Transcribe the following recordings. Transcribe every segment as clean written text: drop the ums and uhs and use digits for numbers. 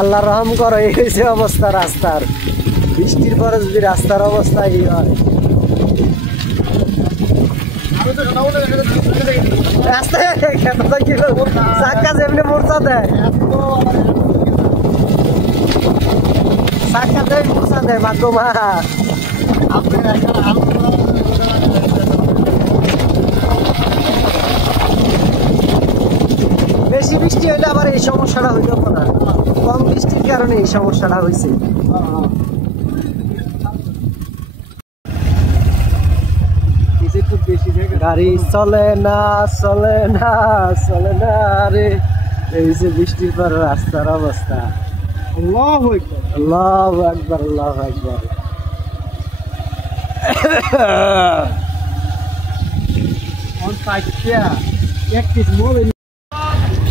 আল্লাহ রহম করো, এই হয়েছে অবস্থা রাস্তার। বৃষ্টির পরে যদি রাস্তার অবস্থা এই হয়, রাস্তায় চাক্কা যেমনি মোর্চা দেয়, চাক্কা দেয় মোর্চা দেয় মাগমা। বেশি বৃষ্টি হইলে আবার এই সমস্যাটা হইল না, কম বৃষ্টির কারণে এই সমস্যাটা হয়েছে। গাড়ি চলে না চলে না চলে না রে, এই যে বৃষ্টির পর রাস্তার অবস্থা। আল্লাহু আকবার, আল্লাহু আকবার।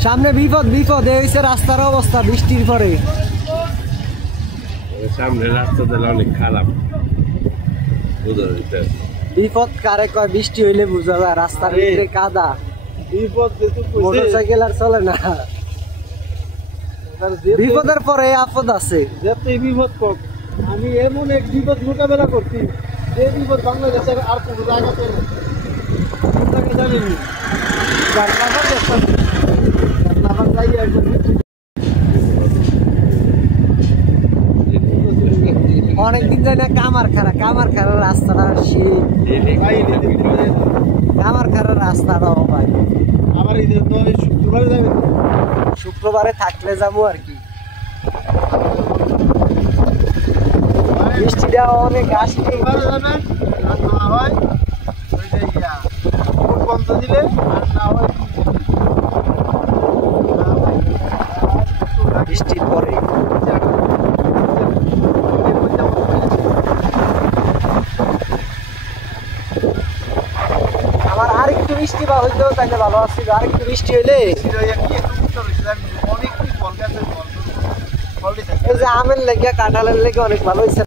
সামনে বিপদ বিপদ, এই হচ্ছে রাস্তার অবস্থা বৃষ্টির পরে। সামনে রাস্তা অনেক খারাপ, বিপদ কারে কয়, বৃষ্টি হইলে বুঝা যায়। রাস্তার ভিতরে কাদা, বিপদ মোটরসাইকেল আর চলে না। বিপদের পরে আপদ আছে। বিপদ কম, আমি এমন এক বিপদ মোকাবেলা করছি যে বিপদ বাংলাদেশের আর কোনো জায়গাতে জানিনি। অনেকদিন যায় না কামারখাড়া, কামারখাড়ার রাস্তাটা সেই কামারখাড়ার রাস্তাটা ভাই। আমার শুক্রবারে যাবে, শুক্রবারে থাকলে যাবো আর কি। বৃষ্টিটা অনেক আসছে, হয় বন্ধ দিলে আর না হয় বৃষ্টির পরে। আমার আরেকটু বৃষ্টি বা হইতেও তাইলে ভালো আসছিল, আরেকটু বৃষ্টি হইলে এই যে আমের লেগে কাঁঠালের লেগে অনেক ভালো হয়েছে।